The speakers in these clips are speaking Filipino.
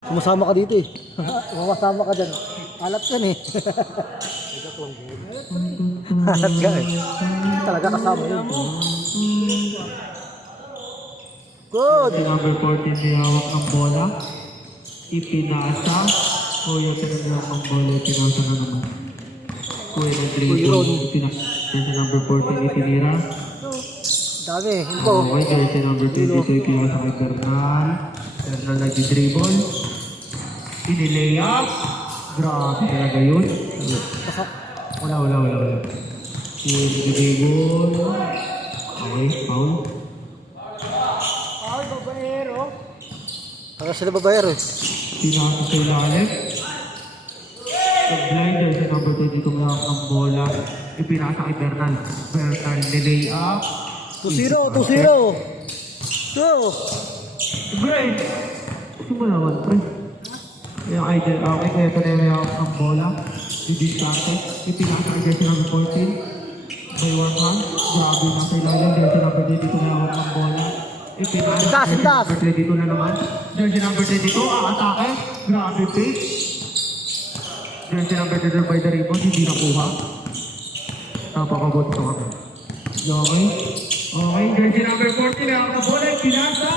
Sumasama ka dito eh. Sumasama ka dyan. Alat yan eh. Alat ka eh. Talaga kasama yun. Good! Number 14 may hawak ng bola. Ipinasa. Kuya tinagawak ng bola. Ipinasa na naman. Kuya ng dribble. Ipinasa. Number 14 itinira. Dami. Info. Okay, jersey number 22 ipinasa kay Bernal. Bernal nag-dribble. Inilayup. Grabe talaga yun. Wala. Dribble. Okay, foul. Kaya sila babayero eh. Pinasa sa ilalim. Nag-blinder sa number 22 may hawak ng bola. Ipinasa kay Bernal. Bernal nilayup. 2-0. 2! Great! Gusto mo naman, pre. Yung idea, okay, kaya ito na yung ang bola. Didistante. Ipinasa kay jersey number 14. May one hand. Grabe na sa ilalim. Jersey number 22 na yung ang bola. Ipinasa kay jersey number 22 na naman. Jersey number 22, atake. Grabe pitch. Jersey number 22 by the rebound. Hindi nakuha. Napakabot ito kami. Okay. Okay, jersey number 40 may hawak ng bola. Ipinasa.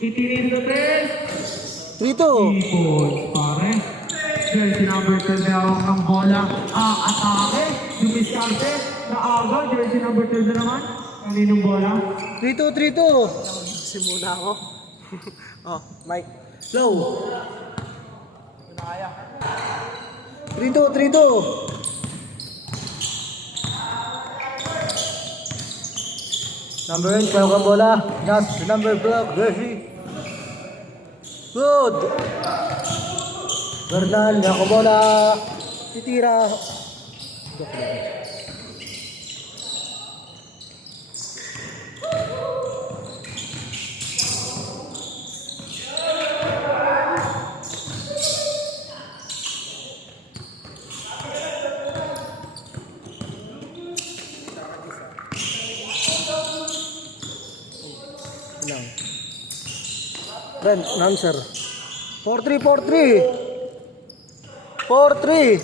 Itinir sa 3. 3-2. Ipon, pare. Jersey number 12 may hawak ng bola. Atake. Dumiskarte. Naaga. Jersey number 12 na naman. Kaninong bola? 3-2. Simula ako. Oh, Mike. Low. 3-2. Number 1, kaya kang bola. That's the number block, jersey. Good. Bernal, kaya kang bola. Titira. Ilang. Brent, answer. 4-3. 4-3.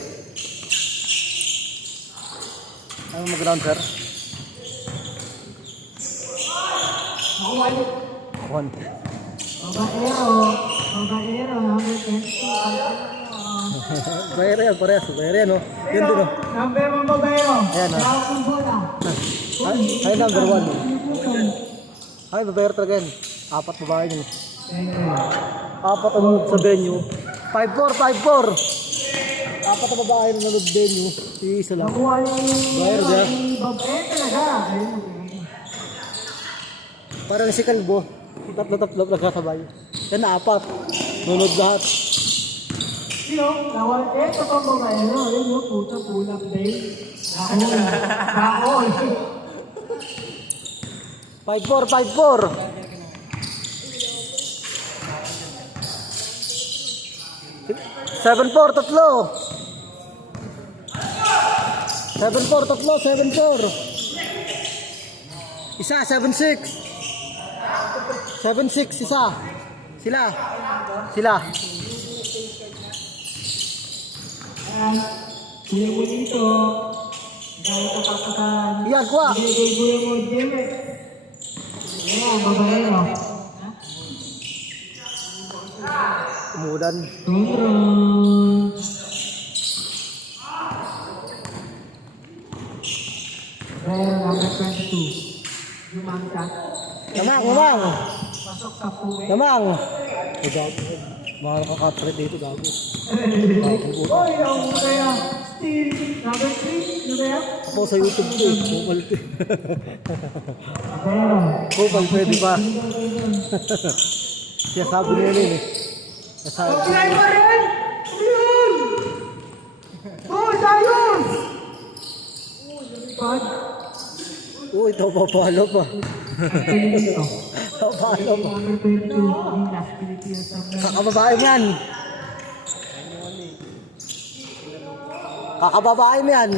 Ano mag-ground, sir? 1. Babaero, number 20. Bayar yan, parehas. Bayar yan, no? Yan din, no? Number 1 babaero. Ayan, no? Hawak ng bola. Ay, number 1. Ay, babayar talaga yan. 4 babae yun. 4 ang sa venue. 5-4. 4 na babae na nanood venue. Isa lang. Nakuha Bayar niya. babae talaga. Parang si Kalbo. Tatlo nagkasabay. Yan na 4. Nanood lahat. Sino? Nawal eh, ito pang babaero. Ayun yung puta pulap day. Nakol. 5-4. 7-4, tatlo. 7-4. Isa, 7-6. 7-6, isa. Sila. Kuya mo dito. Gaya kapakataan. Iyan, kuha. Kuya mo, Jimmy. Ayan, babaero. Umudan. Tonron. Babaero, number 22. Lumangka. Namang. Pasok sa puwe. Namang. Ay, gago. Mga nakakatret dito, gago. Oy, ang kaya. Steve, number 3. Ano ba yan? Ako sa YouTube ko, Kupal ko. Babaero. Kupal, pwede ba? Kaya sabi niya yun eh. Sabi niya. Try mo rin! Ayun! Oh, sayos! Pag? Uy, ito papalo pa. Dito. Papalo pa. Number 22. Yung last Pilipinas ng Kakababae mo yan. Kakababae mo yan.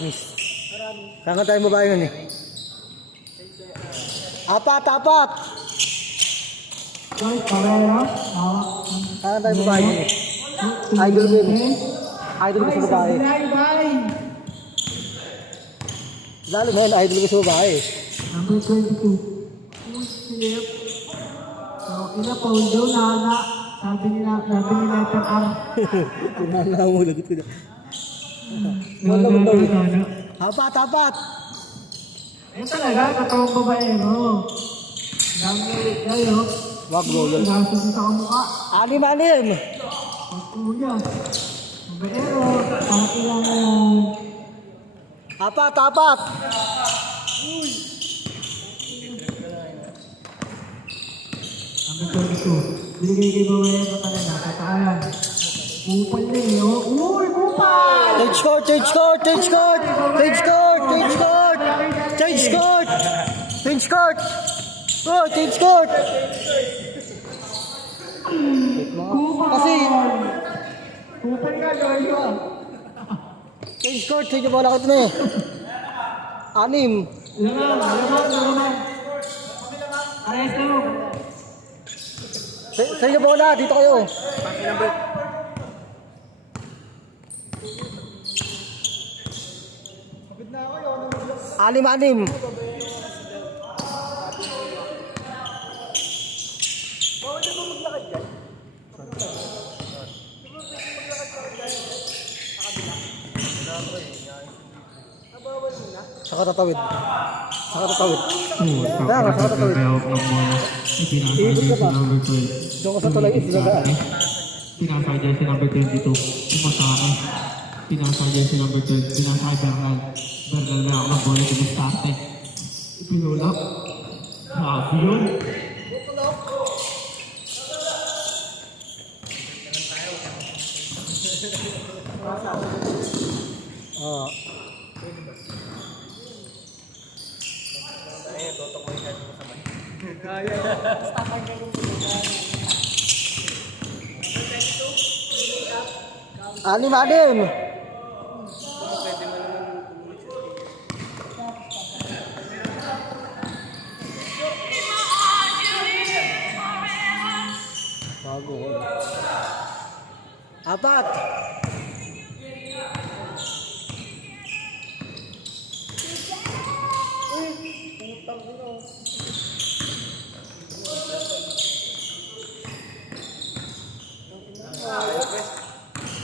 Aramis. Saan tayong babae nun eh? Apat! Guys, pareho. Saan tayong babae nun eh? Idol ko yun. Idol ko sa babae. Lalo na yun, idol ko sa babae. Number 22. Philip. So, ina Paulo, nana. Sabi ni letter R. Kumanga mo, lagot ko na. Nana. Apat! Yan talaga, katawang babae mo. Dami ulit kayo. Wag mo, yun. Gasos sa kamukha. Anim! Kuya. Babaero, pakilala yan. Apat! Number 22. Binigay kay babaero talaga. Katayan. Kupal na eh. Uy, kupal! Change court! Oh, change court! Kupal! Kasi, Kupal ka, Joyo. change court, sige ba lakit na eh. Anim. Laman. Aresto. Sige ba wala, dito kayo. Anim. Saka tatawid. Kaya saka tatawid. Iikot ka pa. Doon ka sa tulay, isinagaan. Pinasagay si number 22. Sumasakay. Pinasagay si number 12. Pinasakay Bernal. Bernal na ako ng bola sa starte. Ipinulap. Sabi yun. Ah. Anim. Bago. Apat.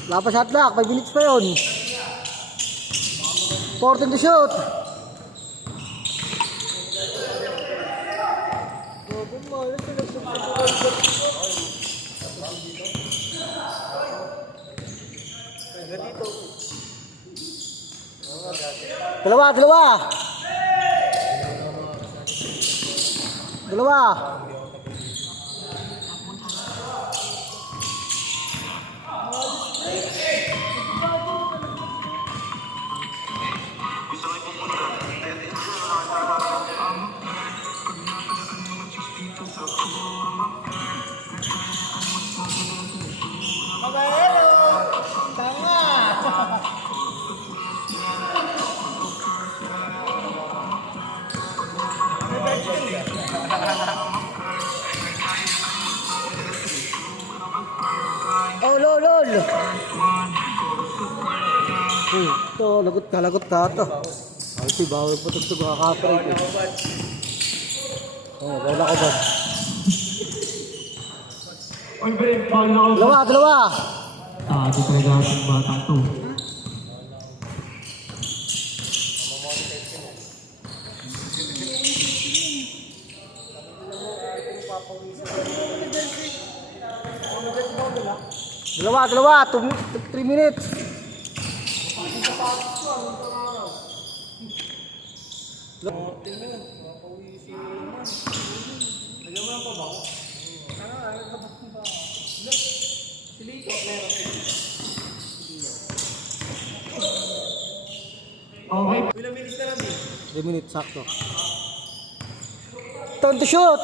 Lapas shot clock, 5 minutes pa yun. 14 to shoot. Dalawa. Oh, lol. Ito, lagot ka ito. Ay, si bawal po ito makaka-operate eh. Oh, bawal ako ba? Ay, break. Ball na ako. Dalawa. Di talaga ang batang to. Dalawa. 3 minutes. Okay. 3 minutes, sakto. Turn to shoot.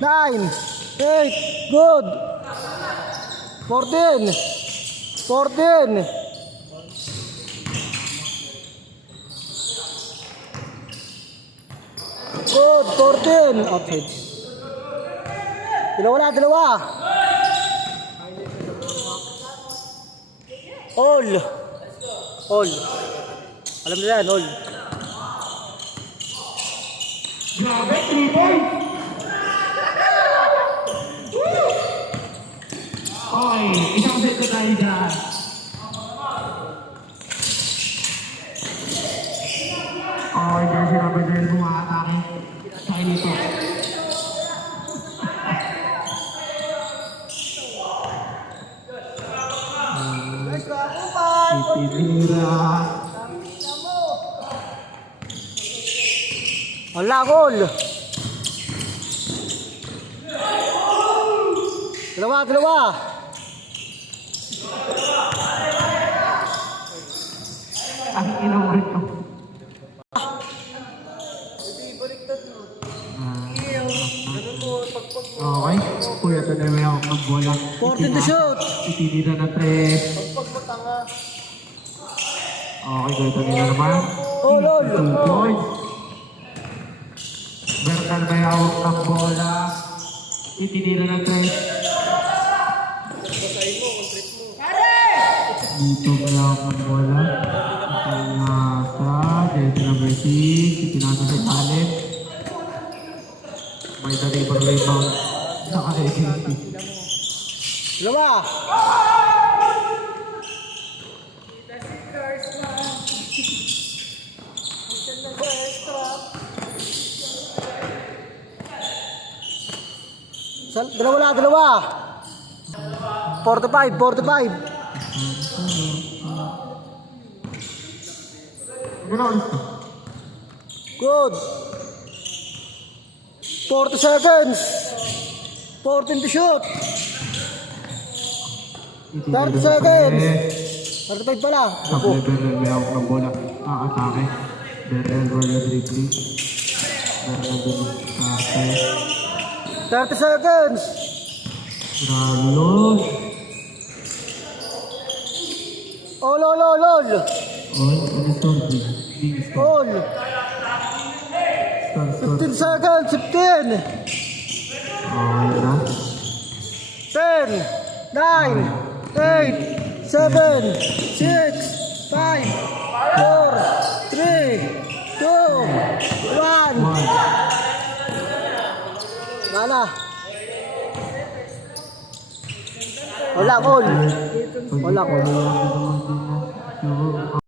9, 8, good. 14. 15. Outside. Dalawa na, dalawa. All. All. Alam nila yan, all. Grabe, 3 points! Okay, isang set na tayo dyan. Okay, jersey number 12 bumakatake. Sa nito. Itinira. Wala, goal. Dalawa, dalawa. Ang ina mo rin ko. Okay, kuya ito na may ako mag-bola. 14 to shoot. Itinira na 3. Okay, kuya ito na naman. Oh, lol. 2 points. Bernal may hawak ng bola. Itinira na 3. Dito may hawak ng bola. Itinasa. Jersey number 6. Itinasa sa talent. May deliver rebound. Naka-agency. Dalawa. Dalawa na, dalawa. 45, 45. Ano na ulit to? Good. 40 seconds. 14 to shoot. 30 seconds. 35 pala. Sabi Berrel may hawak ng bola. Atake. Berrel roller dribbling. Berrel din sa 30 seconds. grabe yun. All, all, all, all. Ano store? Big store. All. Store. 15 seconds. 15. Okay na. 10, 9, 8, 7, 6, 5, 4, 3, 2, 1. 1. Wala. Wala, all. Wala, all. Wala.